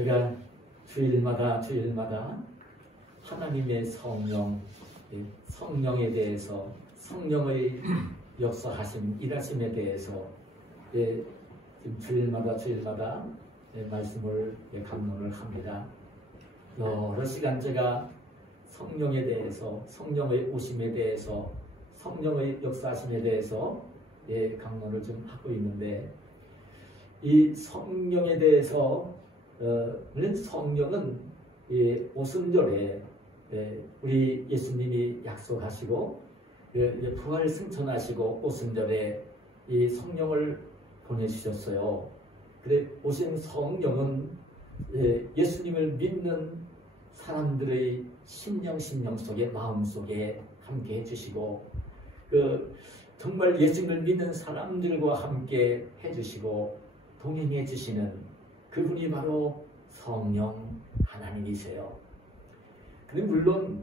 제가 주일마다 하나님의 성령에 대해서, 성령의 역사하심, 일하심에 대해서 지금 주일마다 말씀을 강론을 합니다. 여러 시간 제가 성령에 대해서, 성령의 오심에 대해서, 성령의 역사하심에 대해서 강론을 좀 하고 있는데, 이 성령에 대해서 물론 성령은 오순절에 우리 예수님이 약속하시고 부활 승천하시고 오순절에 이 성령을 보내주셨어요. 그래 오신 성령은 예수님을 믿는 사람들의 심령 속에, 마음 속에 함께 해주시고, 정말 예수님을 믿는 사람들과 함께 해주시고 동행해 주시는 그분이 바로 성령 하나님이세요. 근데 물론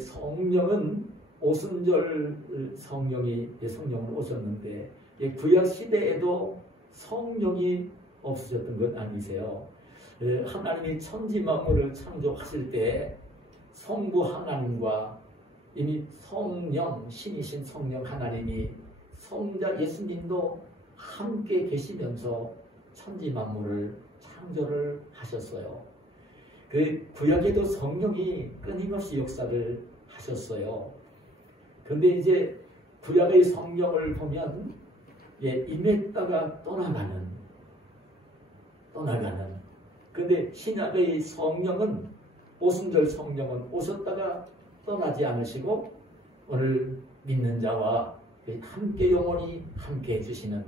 성령은 오순절 성령은 오셨는데 구약 시대에도 성령이 없으셨던 것 아니세요? 하나님이 천지 만물을 창조하실 때 성부 하나님과 이미 성령, 신이신 성령 하나님이 성자 예수님도 함께 계시면서 천지 만물을 창조를 하셨어요. 그 구약에도 성령이 끊임없이 역사를 하셨어요. 그런데 이제 구약의 성령을 보면 임했다가 떠나가는. 그런데 신약의 성령은, 오순절 성령은 오셨다가 떠나지 않으시고 오늘 믿는 자와 함께 영원히 함께 해주시는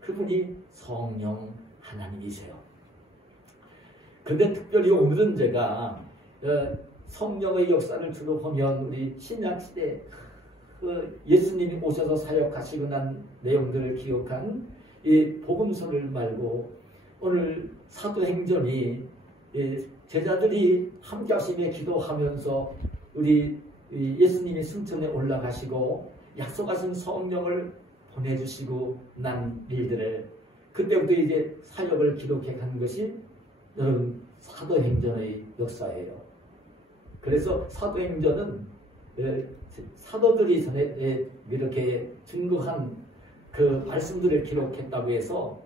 그분이 성령 하나님이세요. 근데 특별히 오늘은 제가 성령의 역사를 주로 보면 우리 신약시대 예수님이 오셔서 사역하시고 난 내용들을 기억한 이 복음서를 말고 오늘 사도행전이 제자들이 함께 하시며 기도하면서 우리 예수님이 승천에 올라가시고 약속하신 성령을 보내주시고 난 일들을, 그때부터 이제 사역을 기록해 간 것이 여러분 사도행전의 역사예요. 그래서 사도행전은 사도들이 전에 이렇게 증거한 그 말씀들을 기록했다고 해서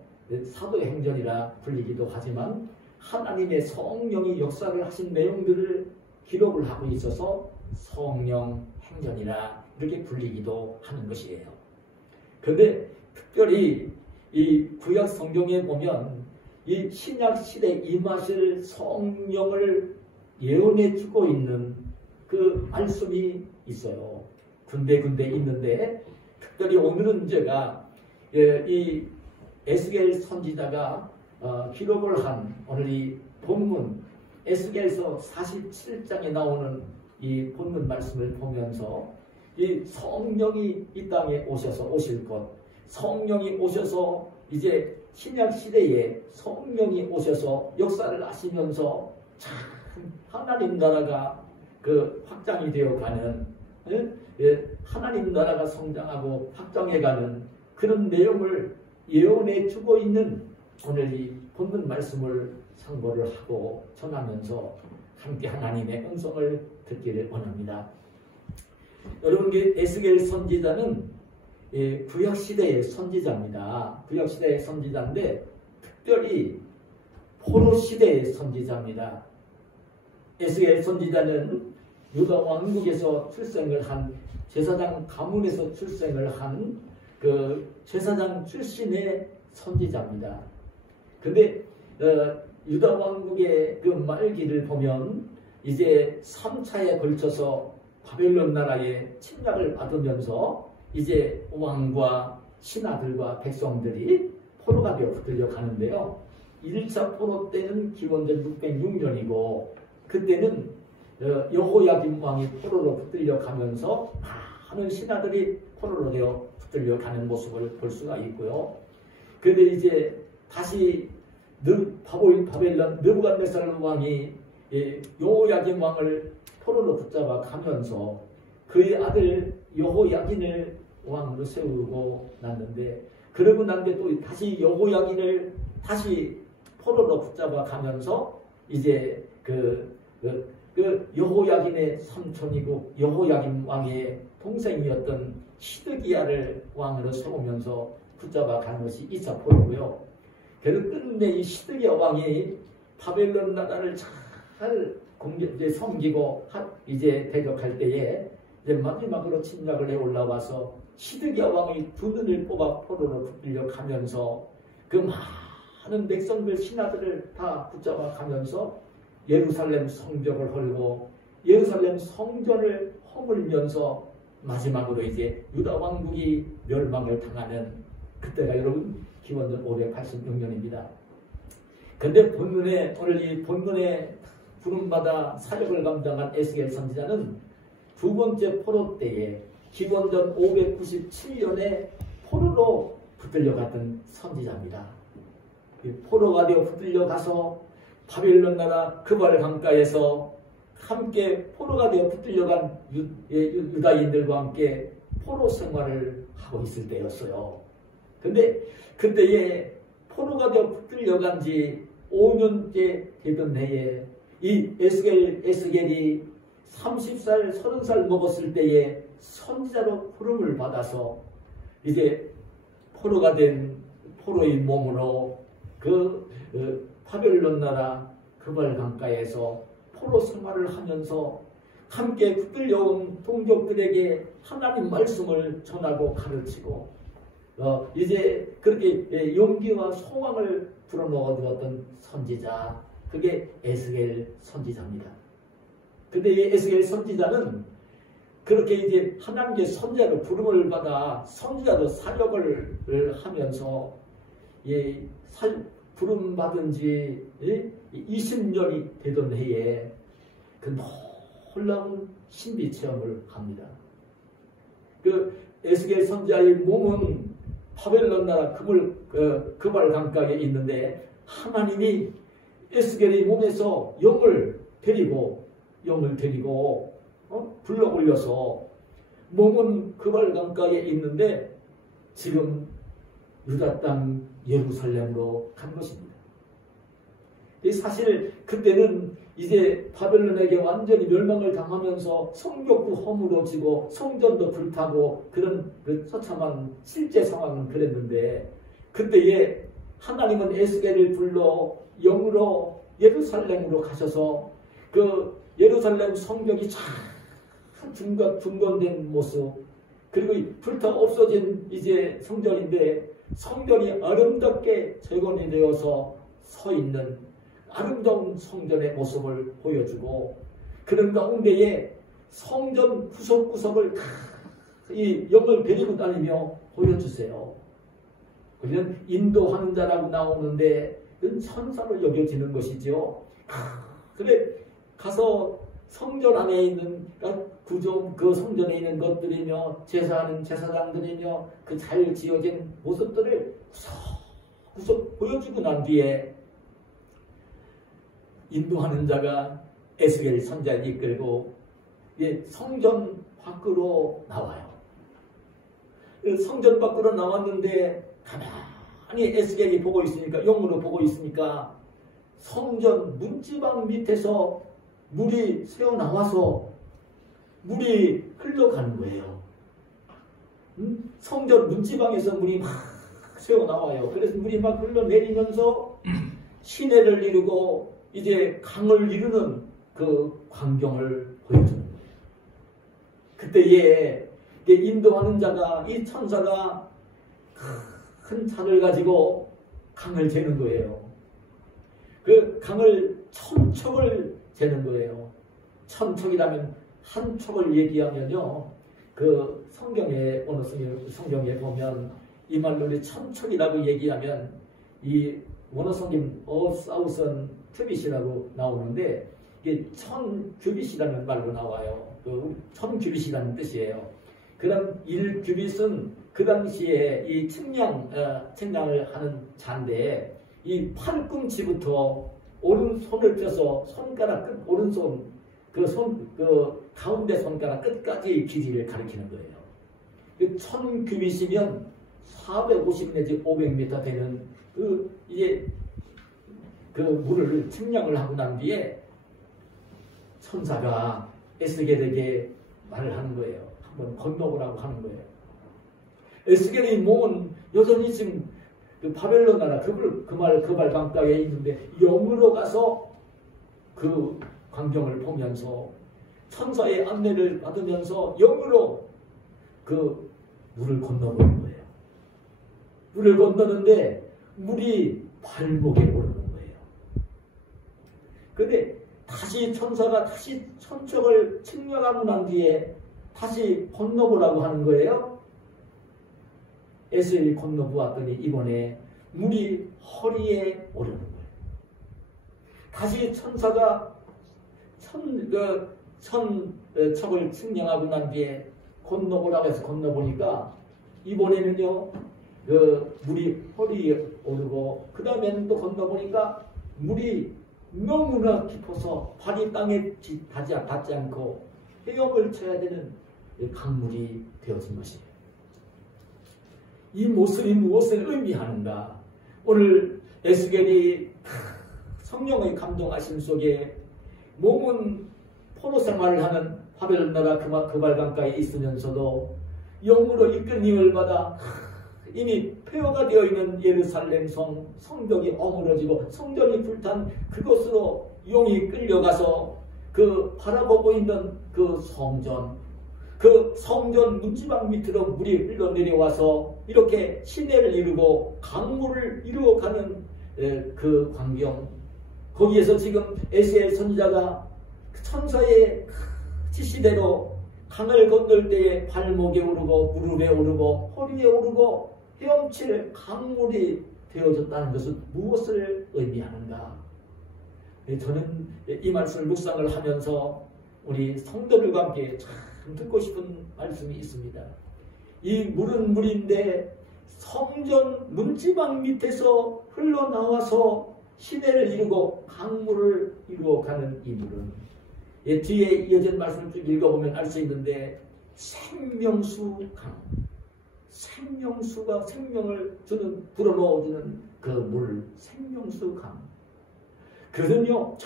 사도행전이라 불리기도 하지만, 하나님의 성령이 역사를 하신 내용들을 기록을 하고 있어서 성령행전이라 이렇게 불리기도 하는 것이에요. 그런데 특별히 이 구약 성경에 보면 이 신약 시대에 임하실 성령을 예언해 주고 있는 그 말씀이 있어요. 군데군데 있는데, 특별히 오늘은 제가 이 에스겔 선지자가 기록을 한 오늘 이 본문 에스겔서 47장에 나오는 이 본문 말씀을 보면서 이 성령이 이 땅에 오실 것, 성령이 오셔서 이제 신약 시대에 성령이 오셔서 역사를 하시면서 참 하나님 나라가 그 확장이 되어가는, 하나님 나라가 성장하고 확장해가는 그런 내용을 예언해 주고 있는 오늘 이 본문 말씀을 상고를 하고 전하면서 함께 하나님의 음성을 듣기를 원합니다. 여러분, 에스겔 선지자는 구약시대의 선지자입니다. 구약시대의 선지자인데 특별히 포로시대의 선지자입니다. 에스겔 선지자는 유다 왕국에서 출생을 한, 제사장 가문에서 출생을 한 그 제사장 출신의 선지자입니다. 근데 유다 왕국의 그 말기를 보면 이제 3차에 걸쳐서 바벨론 나라의 침략을 받으면서 이제 왕과 신하들과 백성들이 포로가 되어 붙들려 가는데요. 1차 포로 때는 기원전 606년이고 그때는 여호야김 왕이 포로로 붙들려 가면서 많은 신하들이 포로로 되어 붙들려 가는 모습을 볼 수가 있고요. 그런데 이제 다시 바벨론 느부갓네살 왕이 여호야김 왕을 포로로 붙잡아 가면서 그의 아들 여호야긴을 왕으로 세우고 났는데, 그러고 난 뒤에 또 다시 여호야긴을 다시 포로로 붙잡아 가면서 이제 여호야김의 삼촌이고 여호야김 왕의 동생이었던 시드기야를 왕으로 세우면서 붙잡아 간 것이 2차 포로고요. 그래서 끝내 이 시드기야 왕이 바벨론 나라를 잘 섬기고 이제 대적할 때에 이제 마지막으로 침략을 해 올라와서 시드기야 왕이 두 눈을 뽑아 포로로 붙들려 가면서 그 많은 백성들 신하들을 다 붙잡아 가면서 예루살렘 성벽을 헐고 예루살렘 성전을 허물면서 마지막으로 이제 유다 왕국이 멸망을 당하는 그때가 여러분 기원전 586년입니다. 근데 오늘 이 본문에 부름받아 사역을 감당한 에스겔 선지자는 두 번째 포로 때에 기원전 597년에 포로로 붙들려 갔던 선지자입니다. 포로가 되어 붙들려 가서 바벨론 나라 그발 강가에서 함께 포로가 되어 붙들려간 유다인들과 함께 포로 생활을 하고 있을 때였어요. 근데 그때에 포로가 되어 붙들려간 지 5년째 되던 해에 이 에스겔이 30살, 30살 먹었을 때에 선지자로 부름을 받아서 이제 포로가 된 포로의 몸으로 바벨론 나라 그발 강가에서 포로 생활을 하면서 함께 붙들려온 동족들에게 하나님 말씀을 전하고 가르치고 이제 그렇게 용기와 소망을 불어넣어 주었던 선지자, 그게 에스겔 선지자입니다. 근데 이 에스겔 선지자는 그렇게 이제 하나님께 선지자로 부름을 받아 선지자로 사역을 하면서 부름 받은 지 20년이 되던 해에 그 놀라운 신비 체험을 합니다. 그 에스겔 선지자의 몸은 바벨론 나라 그발 강가에 있는데 하나님이 에스겔의 몸에서 영을 데리고 불러 올려서 몸은 그발 강가에 있는데 지금 유다 땅 예루살렘으로 간 것입니다. 사실 그때는 이제 바벨론에게 완전히 멸망을 당하면서 성벽도 허물어지고 성전도 불타고 그런 처참한 실제 상황은 그랬는데 그때에 하나님은 에스겔을 불러 영으로 예루살렘으로 가셔서 그 예루살렘 성벽이 쫙 중건된 모습, 그리고 불타 없어진 이제 성전인데 성전이 아름답게 재건이 되어서 서 있는 아름다운 성전의 모습을 보여주고, 그런 가운데에 성전 구석구석을 다 이 영을 데리고 다니며 보여주세요. 그냥 인도하는 자라고 나오는데 그건 천사로 여겨지는 것이죠. 그래 가서 성전 안에 있는 구조, 그 성전에 있는 것들이며 제사하는 제사장들이며 그 잘 지어진 모습들을 구석구석 보여주고 난 뒤에 인도하는 자가 에스겔 선지자를 이끌고 성전 밖으로 나와요. 성전 밖으로 나왔는데 가만히 에스겔이 보고 있으니까, 영으로 보고 있으니까 성전 문지방 밑에서 물이 새어나와서 물이 흘러가는 거예요. 성전 문지방에서 물이 막 새어나와요. 그래서 물이 막 흘러내리면서 시내를 이루고 이제 강을 이루는 그 광경을 보여주는 거예요. 그때에 인도하는 자가, 이 천사가 큰 차를 가지고 강을 재는 거예요. 그 강을 1000척을 재는 거예요. 1000척이라면 한 척을 얘기하면요, 그 성경에, 어느 성경에 보면 이 말로 1000척이라고 얘기하면 이 원어 성경 어사우선 큐빗이라고 나오는데 이게 1000규빗이라는 말로 나와요. 그 1000규빗이라는 뜻이에요. 그럼 1규빗은 그 당시에 이 측량을 하는 잔데 이 팔꿈치부터 오른손을 펴서 손가락 끝, 오른손 그 가운데 손가락 끝까지 길이를 가리키는 거예요. 1000규빗이면 450 내지 500m 되는 그 물을 측량을 하고 난 뒤에 천사가 에스겔에게 말을 하는 거예요. 한번 건너보라고 하는 거예요. 에스겔의 몸은 여전히 지금 그 바벨론 나라 그발 강가에 있는데 영으로 가서 그 광경을 보면서 천사의 안내를 받으면서 영으로 그 물을 건너보는 거예요. 물을 건너는데 물이 발목에 오르는 거예요. 그런데 다시 천사가 다시 천적을 측량하고 난 뒤에 다시 건너보라고 하는 거예요. 에스겔이 건너보았더니 이번에 물이 허리에 오르는 거예요. 다시 천사가 척을 측량하고 난 뒤에 건너보라고 해서 건너보니까 이번에는요 물이 허리에 오르고 그 다음에는 또 건너보니까 물이 너무나 깊어서 발이 땅에 닿지 않고 헤엄을 쳐야 되는 강물이 되어진 것이에요. 이 모습이 무엇을 의미하는가? 오늘 에스겔이 성령의 감동하심 속에 몸은 포로 생활을 하는 바벨론 나라 그발 강가에 있으면서도 영으로 이끌림을 받아 이미 폐허가 되어 있는 예루살렘 성벽이 어무러지고 성전이 불탄 그곳으로 용이 끌려가서 그 바라보고 있는 그 성전 문지방 밑으로 물이 흘러내려와서 이렇게 시내를 이루고 강물을 이루어가는 그 광경, 거기에서 지금 에스겔 선지자가 천사의 지시대로 강을 건널 때에 발목에 오르고 무릎에 오르고 허리에 오르고 헤엄칠 강물이 되어졌다는 것은 무엇을 의미하는가? 저는 이 말씀을 묵상을 하면서 우리 성도들과 함께 참 듣고 싶은 말씀이 있습니다. 이 물은 물인데 성전 문지방 밑에서 흘러나와서 시내를 이루고 강물을 이루어가는 이 물은 뒤에 이어진 말씀을 쭉 읽어보면 알 수 있는데 생명수 강, 생명수가 생명을 불어넣어주는 그 물, 생명수 강. 그것은요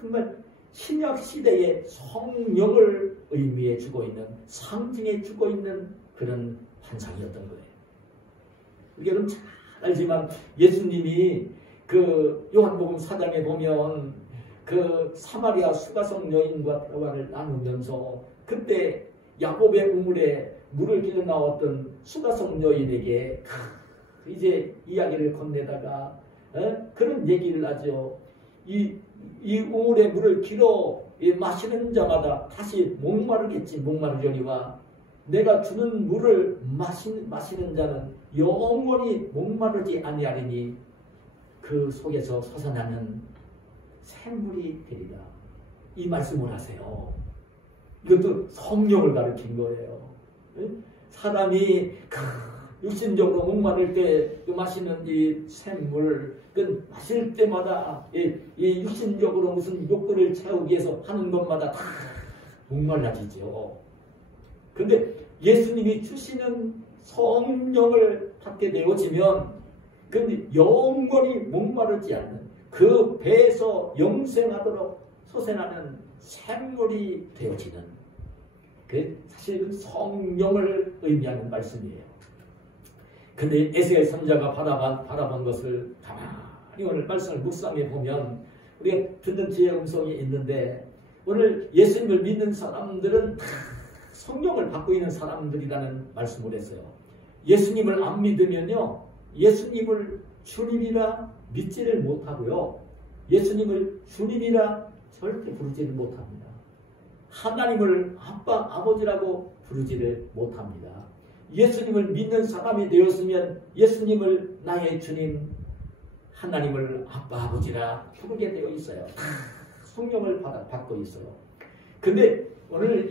정말 신약 시대의 성령을 의미해 주고 있는, 상징해 주고 있는 그런 환상이었던 거예요. 여러분 잘 알지만 예수님이 그 요한복음 4장에 보면 그 사마리아 수가성 여인과 대화를 나누면서 그때 야곱의 우물에 물을 길러 나왔던 수가성 여인에게 이제 이야기를 건네다가 그런 얘기를 하죠. 이 우물에 물을 길어 마시는 자마다 다시 목마르겠지. 목마르려니와 내가 주는 물을 마시는 자는 영원히 목마르지 아니하리니 그 속에서 솟아나는 샘물이 되리라. 이 말씀을 하세요. 이것도 성령을 가르친 거예요. 사람이 육신적으로 목마를 때 마시는 이 샘물, 그 마실 때마다 이 육신적으로 무슨 욕구를 채우기 위해서 하는 것마다 다 목말라지죠. 그런데 예수님이 주시는 성령을 받게 되어지면 그 영원히 목마르지 않는 그 배에서 영생하도록 솟아나는 샘물이 되어지는 그 사실 성령을 의미하는 말씀이에요. 근데 에스겔 선지자가 바라본 것을 가만히 오늘 말씀을 묵상해 보면 우리가 듣는 지혜의 음성이 있는데 오늘 예수님을 믿는 사람들은 다 성령을 받고 있는 사람들이라는 말씀을 했어요. 예수님을 안 믿으면요, 예수님을 주님이라 믿지를 못하고요, 예수님을 주님이라 절대 부르지를 못합니다. 하나님을 아빠, 아버지라고 부르지를 못합니다. 예수님을 믿는 사람이 되었으면 예수님을 나의 주님, 하나님을 아빠, 아버지라 부르게 되어 있어요. 성령을 받고 있어요. 근데 오늘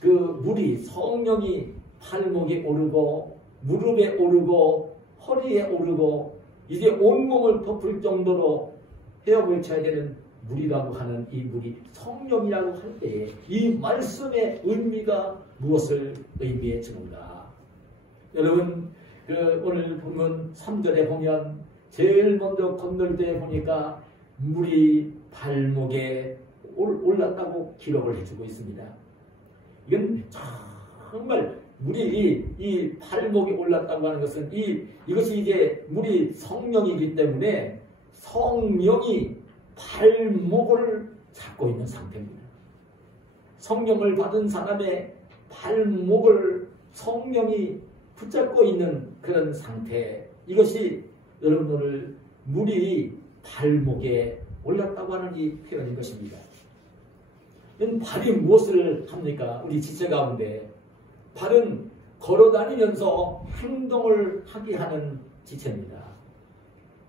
그 물이, 성령이 발목에 오르고 무릎에 오르고 허리에 오르고 이제 온몸을 덮을 정도로 헤엄을 쳐야 되는 물이라고 하는 이 물이 성령이라고 할 때에 이 말씀의 의미가 무엇을 의미해 주는가? 여러분, 오늘 보면 3절에 보면 제일 먼저 건널 때 보니까 물이 발목에 올랐다고 기록을 해주고 있습니다. 이건 정말 물이 이 발목에 올랐다고 하는 것은 이것이 이제 물이 성령이기 때문에 성령이 발목을 잡고 있는 상태입니다. 성령을 받은 사람의 발목을 성령이 붙잡고 있는 그런 상태. 이것이 여러분들 물이 발목에 올랐다고 하는 이 표현인 것입니다. 발이 무엇을 합니까? 우리 지체 가운데 발은 걸어다니면서 행동을 하게 하는 지체입니다.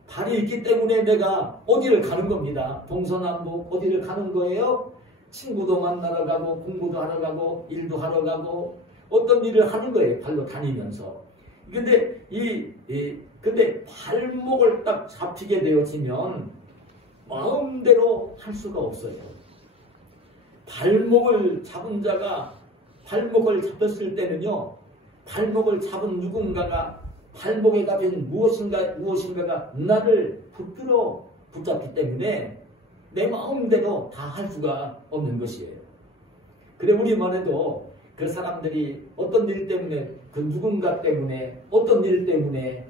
발이 있기 때문에 내가 어디를 가는 겁니다. 동서남북 어디를 가는 거예요? 친구도 만나러 가고 공부도 하러 가고 일도 하러 가고 어떤 일을 하는 거예요. 발로 다니면서. 근데 근데 발목을 딱 잡히게 되어지면 마음대로 할 수가 없어요. 발목을 잡은 자가 발목을 잡혔을 때는요, 발목을 잡은 누군가가 발목에 잡힌 무엇인가가 나를 붙들어 붙잡기 때문에 내 마음대로 다 할 수가 없는 것이에요. 그래 우리만 해도 그 사람들이 어떤 일 때문에 그 누군가 때문에 어떤 일 때문에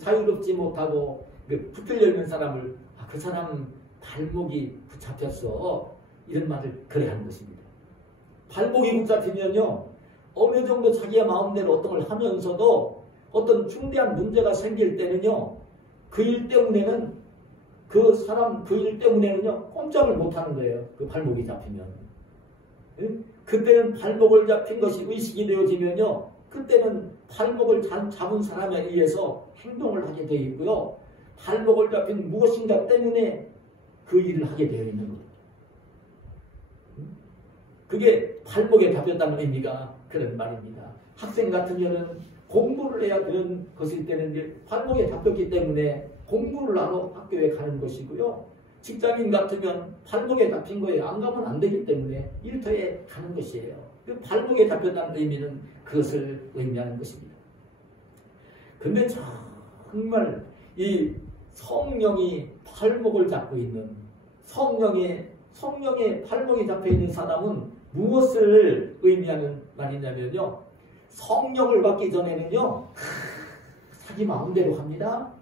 자유롭지 못하고 붙들려 있는 사람을 그 사람 발목이 붙잡혔어 이런 말을 그래 하는 것입니다. 발목이 붙잡히면요 어느 정도 자기의 마음대로 어떤 걸 하면서도 어떤 중대한 문제가 생길 때는요 그 일 때문에는 그 사람 그 일 때문에는요 꼼짝을 못하는 거예요. 그 발목이 잡히면. 그때는 발목을 잡힌 것이 의식이 되어지면요 그때는 발목을 잡은 사람에 의해서 행동을 하게 되어 있고요 발목을 잡힌 무엇인가 때문에 그 일을 하게 되어 있는 거예요. 그게 발목에 잡혔다는 의미가 그런 말입니다. 학생 같으면은 공부를 해야 되는 것일 때는 발목에 잡혔기 때문에 공부를 하러 학교에 가는 것이고요. 직장인 같으면 발목에 잡힌 거에 안 가면 안 되기 때문에 일터에 가는 것이에요. 그 발목에 잡혔다는 의미는 그것을 의미하는 것입니다. 근데 정말 이 성령이 발목을 잡고 있는 성령의 발목이 잡혀 있는 사람은 무엇을 의미하는 말이냐면요. 성령을 받기 전에는요. 자기 마음대로 합니다.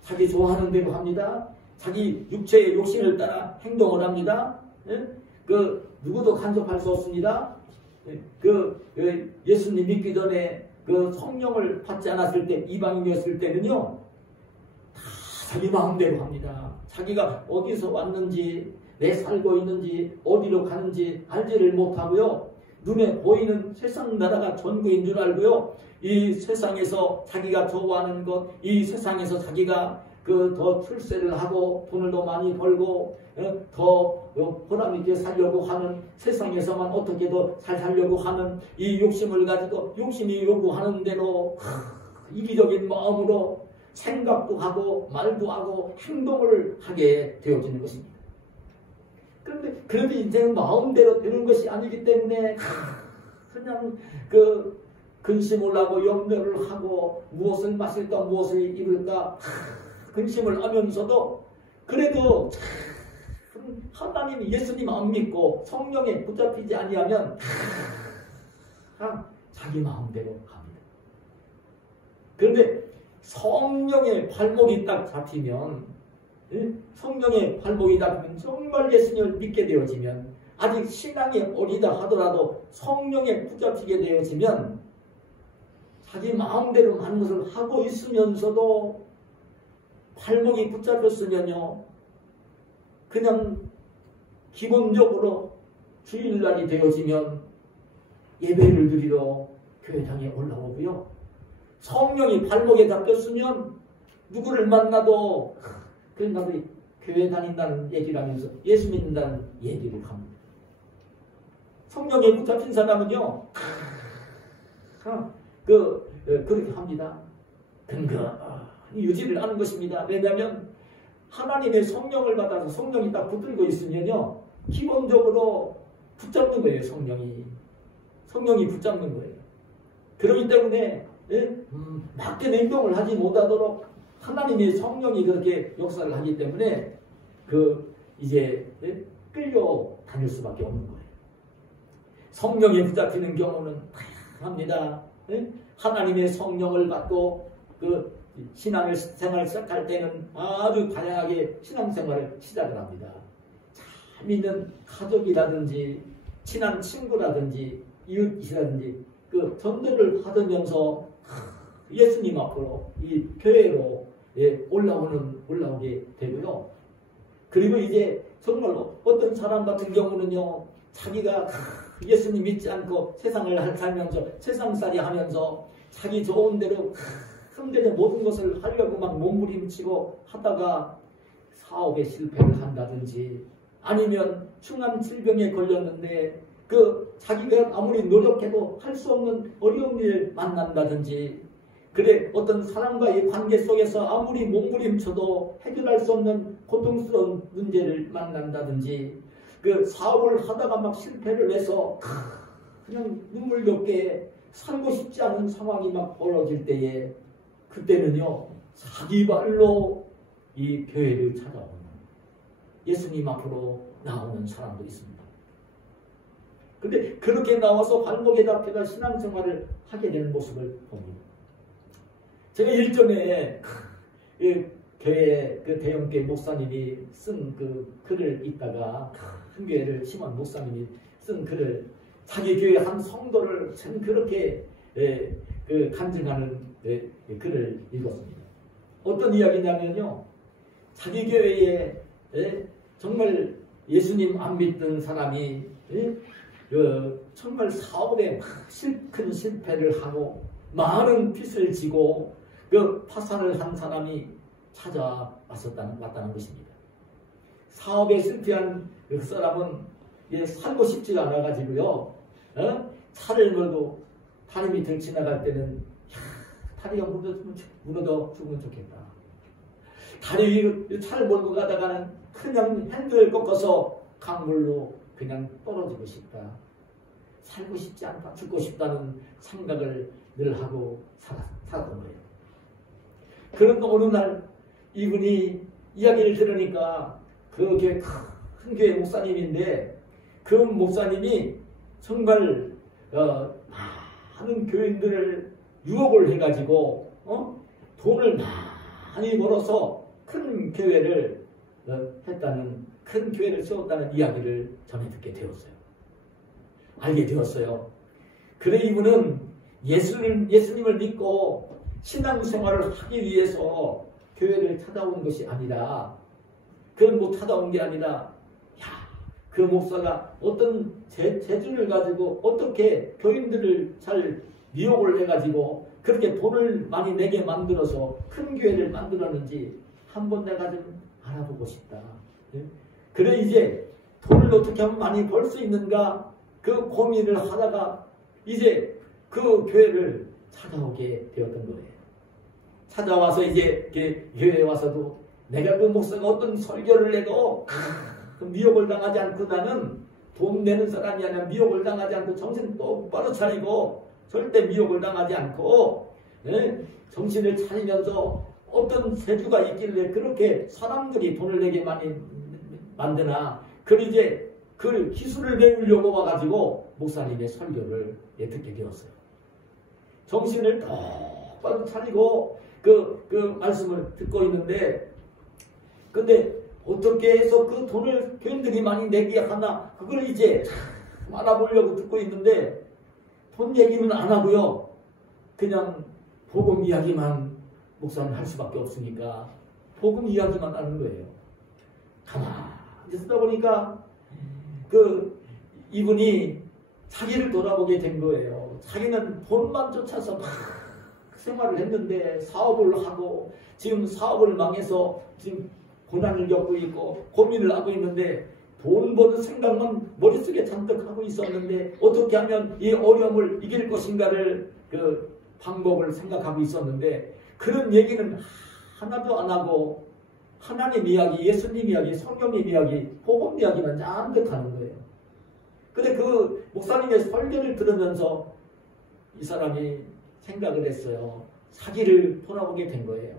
자기 좋아하는 대로 합니다. 자기 육체의 욕심을 따라 행동을 합니다. 누구도 간섭할 수 없습니다. 예수님 믿기 전에 그 성령을 받지 않았을 때 이방인이었을 때는요. 다 자기 마음대로 합니다. 자기가 어디서 왔는지 왜 살고 있는지 어디로 가는지 알지를 못하고요. 눈에 보이는 세상 나라가 전부인 줄 알고요. 이 세상에서 자기가 좋아하는 것, 이 세상에서 자기가 더 출세를 하고 돈을 더 많이 벌고 더 보람 있게 살려고 하는 세상에서만 어떻게 더 잘 살려고 하는 이 욕심을 가지고 욕심이 요구하는 대로 이기적인 마음으로 생각도 하고 말도 하고 행동을 하게 되어지는 것입니다. 그런데 인생은 마음대로 되는 것이 아니기 때문에 그냥 근심을 하고 염려를 하고 무엇을 마실까 무엇을 입을까 근심을 하면서도 그래도 하나님 예수님 안 믿고 성령에 붙잡히지 아니하면 자기 마음대로 갑니다. 그런데 성령의 발목이 딱 잡히면 성령의 발목이 잡히면 정말 예수님을 믿게 되어지면 아직 신앙이 어리다 하더라도 성령에 붙잡히게 되어지면 자기 마음대로 많은 것을 하고 있으면서도 발목이 붙잡혔으면요 그냥 기본적으로 주일날이 되어지면 예배를 드리러 교회당에 올라오고요 성령이 발목에 잡혔으면 누구를 만나도 나도 교회 다닌다는 얘기를 하면서 예수 믿는다는 얘기를 합니다. 성령에 붙잡힌 사람은요 그렇게 합니다. 유지를 하는 것입니다. 왜냐하면 하나님의 성령을 받아서 성령이 딱 붙들고 있으면요 기본적으로 붙잡는 거예요. 성령이 붙잡는 거예요. 그렇기 때문에 막된 행동을 하지 못하도록 하나님의 성령이 그렇게 역사를 하기 때문에 이제 끌려 다닐 수밖에 없는 거예요. 성령에 붙잡히는 경우는 다양합니다. 하나님의 성령을 받고 신앙생활을 시작할 때는 아주 다양하게 신앙생활을 시작을 합니다. 잘 믿는 가족이라든지 친한 친구라든지 이웃이라든지 전도를 받으면서 예수님 앞으로 이 교회로 올라오게 되고요. 그리고 이제 정말로 어떤 사람 같은 경우는요, 자기가 예수님 믿지 않고 세상을 살면서 세상살이 하면서 자기 좋은 대로 힘들게 모든 것을 하려고 막 몸부림치고 하다가 사업에 실패를 한다든지, 아니면 중한 질병에 걸렸는데 자기가 아무리 노력해도 할 수 없는 어려운 일을 만난다든지, 그래 어떤 사람과의 관계 속에서 아무리 몸부림쳐도 해결할 수 없는 고통스러운 문제를 만난다든지, 사업을 하다가 막 실패를 해서 그냥 눈물겹게 살고 싶지 않은 상황이 막 벌어질 때에, 그때는요 자기 발로 이 교회를 찾아오는, 예수님 앞으로 나오는 사람도 있습니다. 근데 그렇게 나와서 발목에 잡혀서 신앙생활을 하게 되는 모습을 봅니다. 제가 일전에 교회 대형교회 목사님이 쓴 글을 읽다가, 한 교회를 심한 목사님이 쓴 글을, 자기 교회 한 성도를 참 그렇게 간증하는 글을 읽었습니다. 어떤 이야기냐면요, 자기 교회에 정말 예수님 안 믿던 사람이 정말 사업에 큰 실패를 하고 많은 빚을 지고 파산을 한 사람이 찾아왔다는 것입니다. 사업에 실패한 그 사람은 살고 싶지가 않아가지고요, 차를 몰고 다리 밑을 지나갈 때는 다리가 무너져 죽으면 좋겠다. 다리 위로 차를 몰고 가다가는 그냥 핸들을 꺾어서 강물로 그냥 떨어지고 싶다. 살고 싶지 않다. 죽고 싶다는 생각을 늘 하고 살았던 거예요. 그런데 어느 날 이분이 이야기를 들으니까, 그 교회 큰 교회 목사님인데, 그 목사님이 정말 많은 교인들을 유혹을 해가지고 돈을 많이 벌어서 큰 교회를 큰 교회를 세웠다는 이야기를 전해 듣게 되었어요. 알게 되었어요. 그래 이분은 예수님을 믿고 신앙생활을 하기 위해서 교회를 찾아온 것이 아니라, 그건 못 찾아온 게 아니라, 그 목사가 어떤 재주를 가지고 어떻게 교인들을 잘 미혹을 해가지고 그렇게 돈을 많이 내게 만들어서 큰 교회를 만들었는지 한번 내가 좀 알아보고 싶다. 그래 이제 돈을 어떻게 하면 많이 벌 수 있는가, 그 고민을 하다가 이제 그 교회를 찾아오게 되었던 거예요. 찾아와서 이제 교회에 와서도 내가 그 목사가 어떤 설교를 해도 미혹을 당하지 않고, 나는 돈 내는 사람이 아니라 미혹을 당하지 않고 정신 똑바로 차리고 절대 미혹을 당하지 않고 정신을 차리면서 어떤 재주가 있길래 그렇게 사람들이 돈을 내게 많이 만드나, 이제 그 기술을 배우려고 와가지고 목사님의 설교를 듣게 되었어요. 정신을 똑바로 차리고 그 말씀을 듣고 있는데, 근데 어떻게 해서 그 돈을 교인들이 많이 내게 하나, 그걸 이제 알아보려고 듣고 있는데, 돈 얘기는 안 하고요, 그냥 복음 이야기만 목사는 할 수밖에 없으니까 복음 이야기만 하는 거예요. 가만히 듣다 보니까 이분이 자기를 돌아보게 된 거예요. 자기는 돈만 쫓아서 막 생활을 했는데, 사업을 하고 지금 사업을 망해서 지금 고난을 겪고 있고 고민을 하고 있는데, 돈 버는 생각만 머릿속에 잔뜩 하고 있었는데 어떻게 하면 이 어려움을 이길 것인가를 방법을 생각하고 있었는데, 그런 얘기는 하나도 안 하고 하나님 이야기, 예수님 이야기, 성경님 이야기, 복음 이야기만 잔뜩 하는 거예요. 근데 그 목사님의 설교를 들으면서 이 사람이 생각을 했어요. 자기를 돌아보게 된 거예요.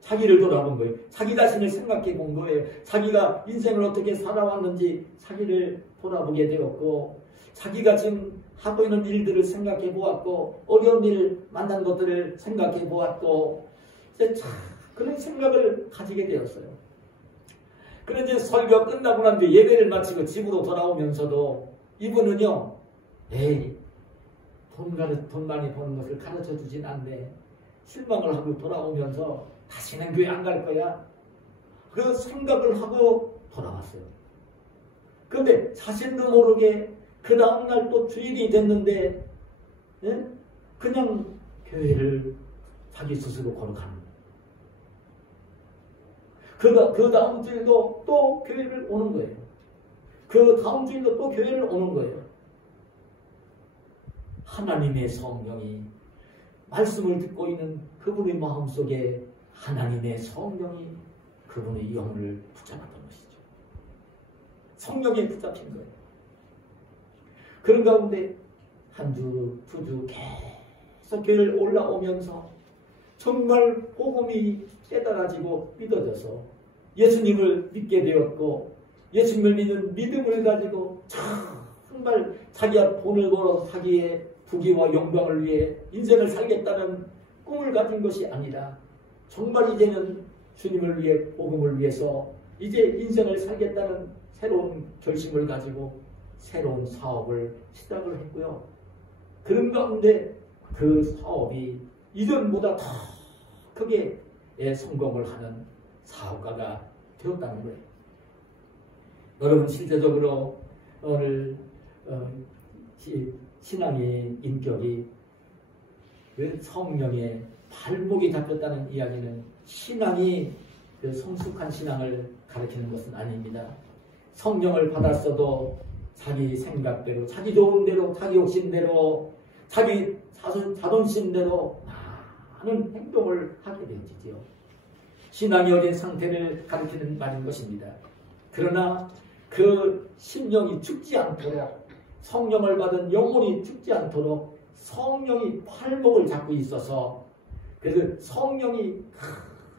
자기를 돌아본 거예요. 자기 자신을 생각해 본 거예요. 자기가 인생을 어떻게 살아왔는지 자기를 돌아보게 되었고, 자기가 지금 하고 있는 일들을 생각해 보았고, 어려운 일 만난 것들을 생각해 보았고, 이제 참 그런 생각을 가지게 되었어요. 그런데 설교 끝나고 난 뒤에 예배를 마치고 집으로 돌아오면서도 이분은요, 에이, 돈 많이 버는 것을 가르쳐 주진 않네. 실망을 하고 돌아오면서 다시는 교회 안 갈 거야. 그 생각을 하고 돌아왔어요. 그런데 자신도 모르게 그 다음날 또 주일이 됐는데, 예? 그냥 교회를 자기 스스로 걸어가는 거예요. 그 다음 주일도 또 교회를 오는 거예요. 그 다음 주일도 또 교회를 오는 거예요. 하나님의 성령이, 말씀을 듣고 있는 그분의 마음속에 하나님의 성령이 그분의 영혼을 붙잡았던 것이죠. 성령에 붙잡힌 거예요. 그런 가운데 한 주, 두 주 계속 교회를 올라오면서 정말 복음이 깨달아지고 믿어져서 예수님을 믿게 되었고, 예수님을 믿는 믿음을 가지고 정말 자기가 돈을 벌어서 자기의 부귀와 영광을 위해 인생을 살겠다는 꿈을 가진 것이 아니라 정말 이제는 주님을 위해, 복음을 위해서 이제 인생을 살겠다는 새로운 결심을 가지고 새로운 사업을 시작을 했고요. 그런 가운데 그 사업이 이전보다 더 크게 성공을 하는 사업가가 되었다는 거예요. 여러분, 실제적으로 오늘 신앙의 인격이 성령의 발목이 잡혔다는 이야기는 신앙이 성숙한 신앙을 가리키는 것은 아닙니다. 성령을 받았어도 자기 생각대로, 자기 좋은 대로, 자기 욕심대로, 자기 자존심대로 많은 행동을 하게 되지요. 신앙이 어린 상태를 가리키는 말인 것입니다. 그러나 그 심령이 죽지 않도록, 성령을 받은 영혼이 죽지 않도록 성령이 팔목을 잡고 있어서, 그래서 성령이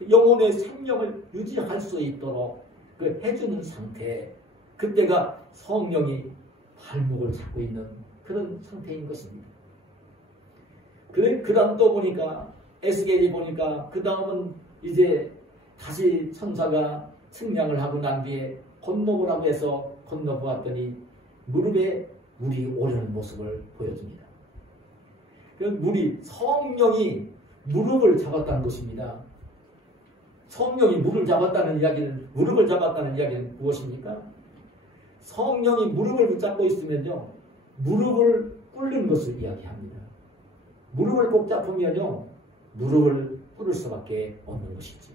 영혼의 생명을 유지할 수 있도록 그 해주는 상태, 그때가 성령이 발목을 잡고 있는 그런 상태인 것입니다. 그 다음 또 보니까, 에스겔이 보니까 그 다음은 이제 다시 천사가 측량을 하고 난 뒤에 건너보라고 해서 건너보았더니 무릎에 물이 오르는 모습을 보여줍니다. 그 성령이 무릎을 잡았다는 것입니다. 성령이 무릎을 잡았다는 이야기는 무엇입니까? 성령이 무릎을 붙잡고 있으면요, 무릎을 꿇는 것을 이야기합니다. 무릎을 꼭 잡으면요, 무릎을 꿇을 수밖에 없는 것이죠.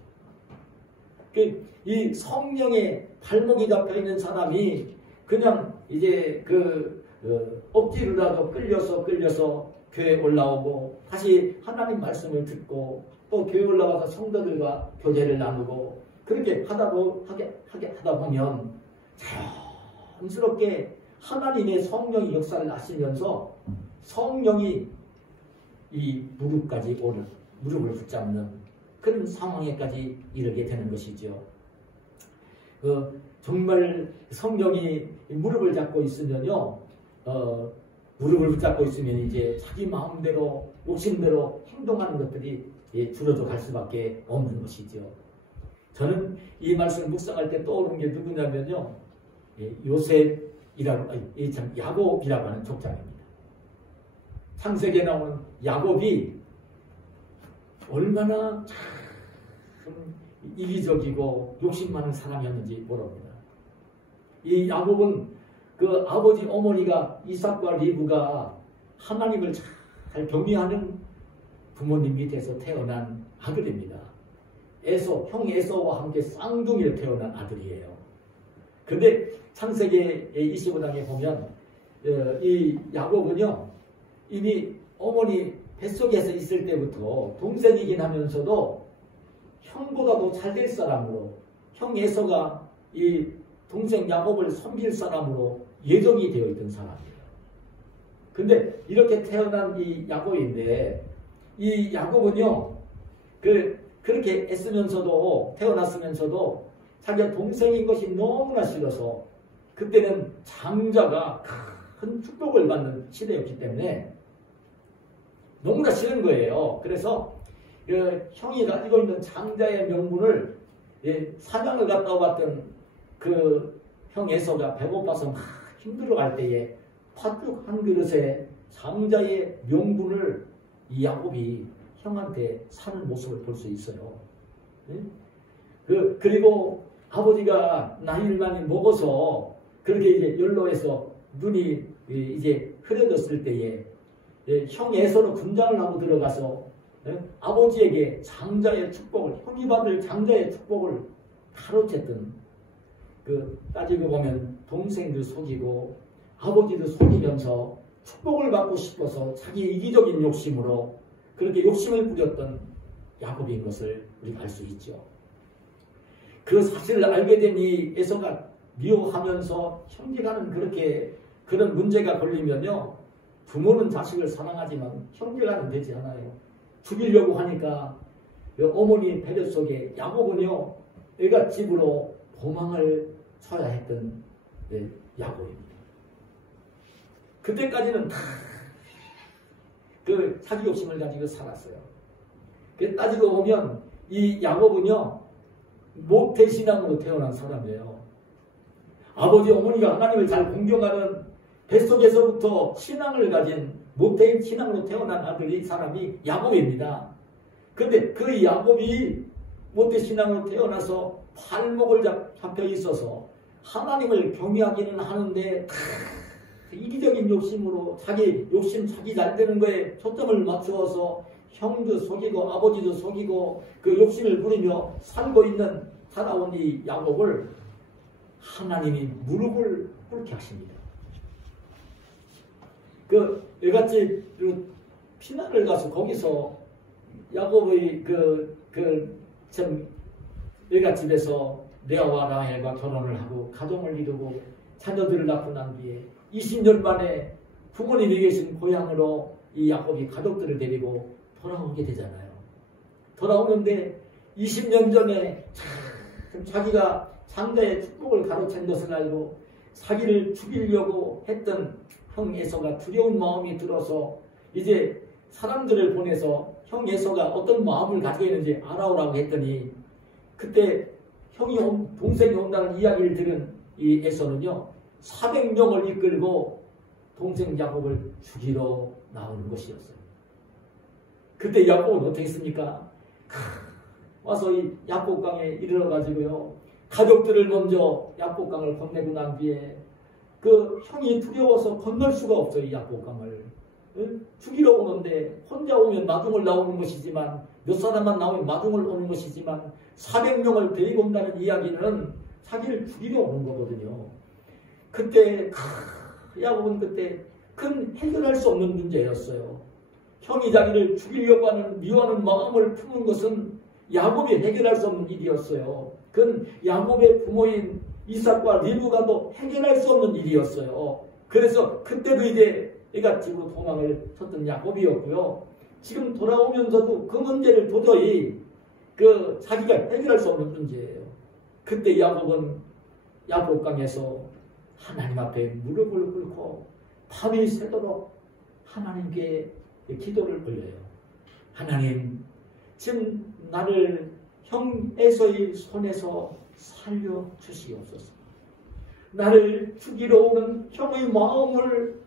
이 성령의 발목이 잡혀 있는 사람이 그냥 이제 억지로라도 끌려서 교회에 올라오고 다시 하나님 말씀을 듣고 또 교회 올라와서 성도들과 교제를 나누고 그렇게 하다 보면 자연스럽게 하나님의 성령이 역사를 하시면서 성령이 이 무릎을 붙잡는 그런 상황에까지 이르게 되는 것이죠. 정말 성령이 무릎을 잡고 있으면요, 무릎을 붙잡고 있으면 이제 자기 마음대로, 욕심대로 행동하는 것들이 줄어져 갈 수밖에 없는 것이죠. 저는 이 말씀을 묵상할 때 떠오르는 게 누구냐면요, 야곱이라고 하는 족장입니다. 창세기에 나오는 야곱이 얼마나 참 이기적이고 욕심 많은 사람이었는지 모릅니다. 이 야곱은 그 아버지 어머니가 이삭과 리브가 하나님을 잘 경외하는 부모님 밑에서 태어난 아들입니다. 형 에서와 함께 쌍둥이로 태어난 아들이에요. 근데 창세기 25장에 보면 이 야곱은요, 이미 어머니 뱃속에서 있을 때부터 동생이긴 하면서도 형보다도 잘 될 사람으로, 형 에서가 이 동생 야곱을 섬길 사람으로 예정이 되어 있던 사람이에요. 근데 이렇게 태어난 이 야곱인데, 이 야곱은요, 그 그렇게 애쓰면서도 태어났으면서도 자기가 동생인 것이 너무나 싫어서 그때는 장자가 큰 축복을 받는 시대였기 때문에 너무나 싫은 거예요. 그래서 그 형이 가지고 있는 장자의 명분을 사냥을 갔다 왔던 그 형 에서가 배고파서 막 힘들어갈 때에 팥죽 한 그릇에 장자의 명분을 이 야곱이 형한테 사는 모습을 볼 수 있어요. 그리고 아버지가 나이를 많이 먹어서 그렇게 이제 연로해서 눈이 이제 흐려졌을 때에 형 에서로 군장을 하고 들어가서 아버지에게 장자의 축복을, 형이 받을 장자의 축복을 가로챘던 따지고 보면 동생도 속이고 아버지도 속이면서 축복을 받고 싶어서 자기 이기적인 욕심으로 그렇게 욕심을 부렸던 야곱인 것을 우리가 알 수 있죠. 그 사실을 알게 되니 에서가 미워하면서 형제간은 그런 문제가 걸리면요. 부모는 자식을 사랑하지만 형제간은 되지 않아요. 죽이려고 하니까 어머니 배려 속에 야곱은요. 애가 집으로 도망을 쳐야 했던 야곱입니다. 그때까지는 다 그 자기 욕심을 가지고 살았어요. 따지고 보면 이 야곱은요. 모태신앙으로 태어난 사람이에요. 아버지 어머니가 하나님을 잘 공경하는 뱃속에서부터 신앙을 가진 모태인 신앙으로 태어난 아들이 사람이 야곱입니다. 그런데 그 야곱이 모태신앙으로 태어나서 팔목을 잡혀 있어서 하나님을 경외하기는 하는데 이기적인 욕심으로 자기 잘 되는 거에 초점을 맞추어서 형도 속이고 아버지도 속이고 그 욕심을 부리며 살아온 이 야곱을 하나님이 무릎을 꿇게 하십니다. 외갓집 피난을 가서 거기서 야곱의 외갓집에서 레아와 라헬과 결혼을 하고 가정을 이루고 자녀들을 낳고 난 뒤에 20년 만에 부모님이 계신 고향으로 이 야곱이 가족들을 데리고 돌아오게 되잖아요. 돌아오는데 20년 전에 자기가 장자의 축복을 가로챈 것을 알고 자기를 죽이려고 했던 형 에서가 두려운 마음이 들어서 이제 사람들을 보내서 형 에서가 어떤 마음을 가지고 있는지 알아오라고 했더니 그때 동생이 온다는 이야기를 들은 이 에서는요 400명을 이끌고 동생 야곱을 죽이러 나오는 것이었어요. 그때 야곱은 어떻게 했습니까? 와서 이 야복강에 이르러가지고요 가족들을 먼저 야복강을 건네고 난 뒤에 그 형이 두려워서 건널 수가 없어요. 이 야복강을 죽이러 오는데 혼자 오면 마중을 나오는 것이지만 몇 사람만 나오면 마중을 오는 것이지만 400명을 데리고 온다는 이야기는 자기를 죽이러 오는 거거든요. 그때 야곱은 그때 큰 해결할 수 없는 문제였어요. 형이 자기를 죽이려고 하는 미워하는 마음을 품은 것은 야곱이 해결할 수 없는 일이었어요. 그건 야곱의 부모인 이삭과 리브가도 해결할 수 없는 일이었어요. 그래서 그때도 이제 애가 집으로 도망을 쳤던 야곱이었고요. 지금 돌아오면서도 그 문제를 도저히 자기가 해결할 수 없는 문제예요. 그때 야곱은 야복강에서 하나님 앞에 무릎을 꿇고 밤이 새도록 하나님께 기도를 올려요. 하나님, 지금 나를 형 에서의 손에서 살려주시옵소서. 나를 죽이러 오는 형의 마음을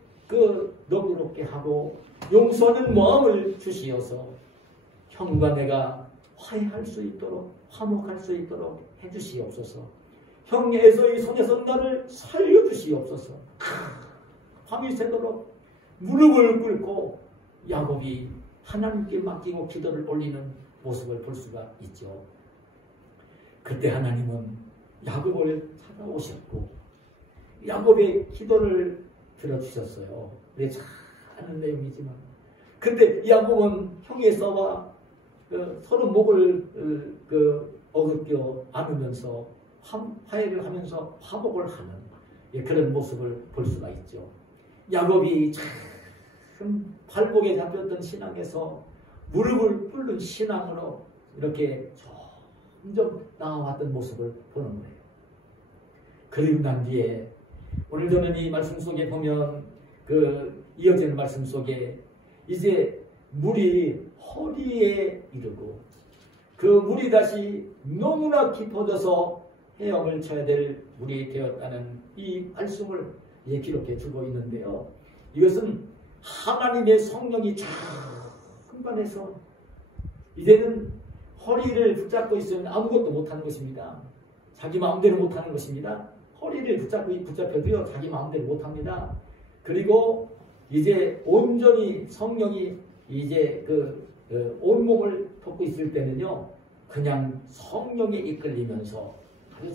너그럽게 하고 용서하는 마음을 주시어서 형과 내가 화해할 수 있도록 화목할 수 있도록 해주시옵소서. 형 에서의 손에서 나를 살려주시옵소서. 밤이 새도록 무릎을 꿇고 야곱이 하나님께 맡기고 기도를 올리는 모습을 볼 수가 있죠. 그때 하나님은 야곱을 찾아오셨고 야곱의 기도를 들어주셨어요. 잘 아는 내용이지만 근데 야곱은 형이 에서와 서로 목을 어긋겨 안으면서 화해를 하면서 화목을 하는 그런 모습을 볼 수가 있죠. 야곱이 참 발목에 잡혔던 신앙에서 무릎을 꿇는 신앙으로 이렇게 점점 나아왔던 모습을 보는 거예요. 그리고 난 뒤에 오늘 저는 이 말씀 속에 보면 그 이어지는 말씀 속에 이제 물이 허리에 이르고 그 물이 다시 너무나 깊어져서 헤엄을 쳐야 될 물이 되었다는 이 말씀을 기록해 주고 있는데요. 이것은 하나님의 성령이 충만해서 이제는 허리를 붙잡고 있으면 아무것도 못하는 것입니다. 자기 마음대로 못하는 것입니다. 허리를 붙잡혀도요 자기 마음대로 못합니다. 그리고 이제 온전히 성령이 이제 온 몸을 덮고 있을 때는요 그냥 성령에 이끌리면서 아주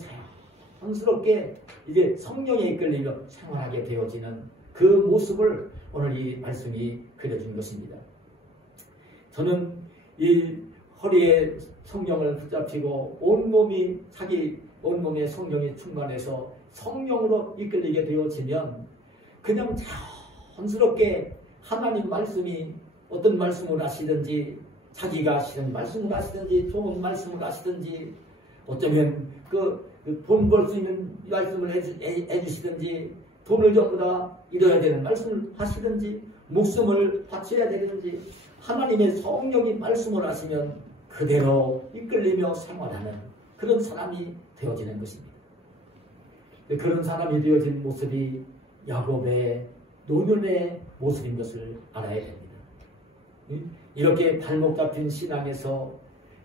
자연스럽게 이제 성령에 이끌리며 생활하게 되어지는 그 모습을 오늘 이 말씀이 그려준 것입니다. 저는 이 허리에 성령을 붙잡히고 온몸이 자기 온몸에 성령이 충만해서 성령으로 이끌리게 되어지면 그냥 자연스럽게 하나님 말씀이 어떤 말씀을 하시든지 자기가 싫은 말씀을 하시든지 좋은 말씀을 하시든지 어쩌면 돈 벌 수 있는 말씀을 해주시든지 돈을 전부 다 잃어야 되는 말씀을 하시든지 목숨을 바쳐야 되든지 하나님의 성령이 말씀을 하시면 그대로 이끌리며 생활하는 그런 사람이 되어지는 것입니다. 그런 사람이 되어진 모습이 야곱의 노년의 모습인 것을 알아야 됩니다. 이렇게 발목 잡힌 신앙에서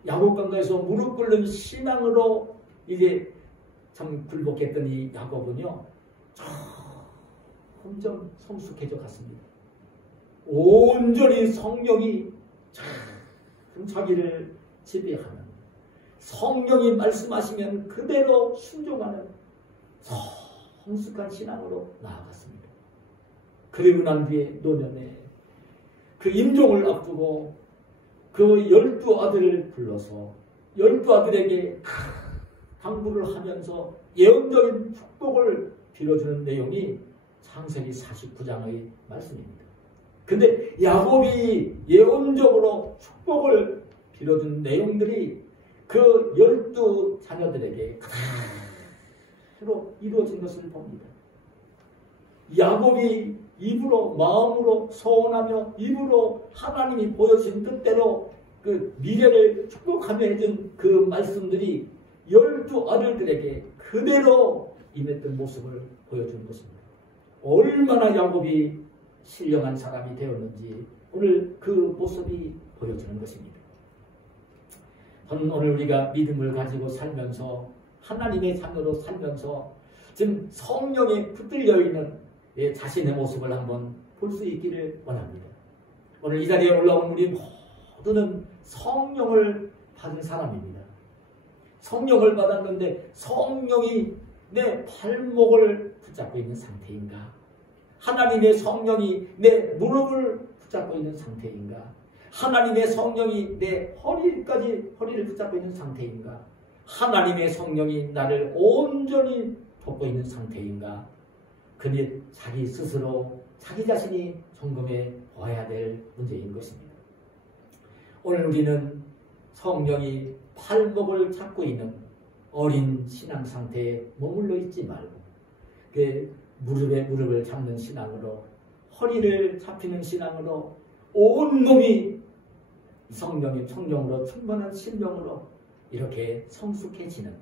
야곱강가에서 무릎 꿇는 신앙으로 이제 참 굴복했던 이 야곱은요 점점 성숙해져 갔습니다. 온전히 성령이 자기를 지배하는 성령이 말씀하시면 그대로 순종하는 성숙한 신앙으로 나아갔습니다. 그리고 난 뒤에 노년에 그 임종을 앞두고 그 12아들을 불러서 12아들에게 당부를 하면서 예언적인 축복을 빌어주는 내용이 창세기 49장의 말씀입니다. 근데 야곱이 예언적으로 축복을 빌어준 내용들이 그 12자녀들에게 그대로 이루어진 것을 봅니다. 야곱이 입으로 마음으로 소원하며 입으로 하나님이 보여주신 뜻대로 그 미래를 축복하며 해준 그 말씀들이 12아들들에게 그대로 임했던 모습을 보여주는 것입니다. 얼마나 야곱이 신령한 사람이 되었는지 오늘 그 모습이 보여주는 것입니다. 저는 오늘 우리가 믿음을 가지고 살면서 하나님의 자녀로 살면서 지금 성령에 붙들려 있는 자신의 모습을 한번 볼 수 있기를 원합니다. 오늘 이 자리에 올라온 우리 모두는 성령을 받은 사람입니다. 성령을 받았는데 성령이 내 발목을 붙잡고 있는 상태인가? 하나님의 성령이 내 무릎을 붙잡고 있는 상태인가? 하나님의 성령이 내 허리를 붙잡고 있는 상태인가? 하나님의 성령이 나를 온전히 덮고 있는 상태인가? 그는 자기 스스로 자기 자신이 점검해 보아야 될 문제인 것입니다. 오늘 우리는 성령이 팔목을 잡고 있는 어린 신앙 상태에 머물러 있지 말고 그 무릎에 무릎을 잡는 신앙으로 허리를 잡히는 신앙으로 온몸이 성령으로 충만한 신령으로 이렇게 성숙해지는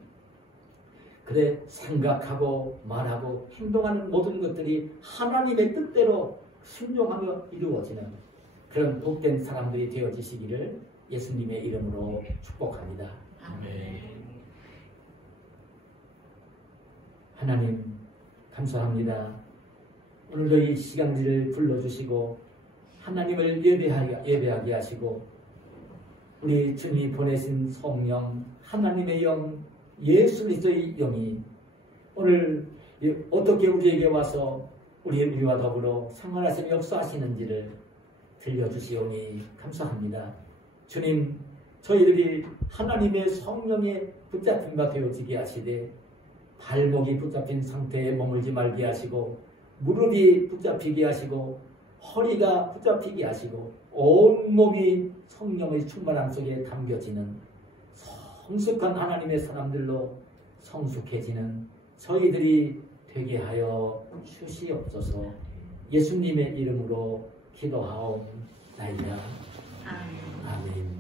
그래 생각하고 말하고 행동하는 모든 것들이 하나님의 뜻대로 순종하며 이루어지는 그런 복된 사람들이 되어지시기를 예수님의 이름으로 축복합니다. 아멘. 하나님 감사합니다. 오늘도 이 시간들을 불러주시고 하나님을 예배하게 하시고 우리 주님이 보내신 성령 하나님의 영 예수 그리스도의 영이 오늘 어떻게 우리에게 와서 우리와 더불어 생활하시며 역사하시는지를 들려주시오니 감사합니다. 주님 저희들이 하나님의 성령에 붙잡힌 바 되어지게 하시되 발목이 붙잡힌 상태에 머물지 말게 하시고 무릎이 붙잡히게 하시고 허리가 붙잡히게 하시고 온몸이 성령의 충만함 속에 담겨지는 성숙한 하나님의 사람들로 성숙해지는 저희들이 되게 하여 주시옵소서. 예수님의 이름으로 기도하옵나이다. 아멘.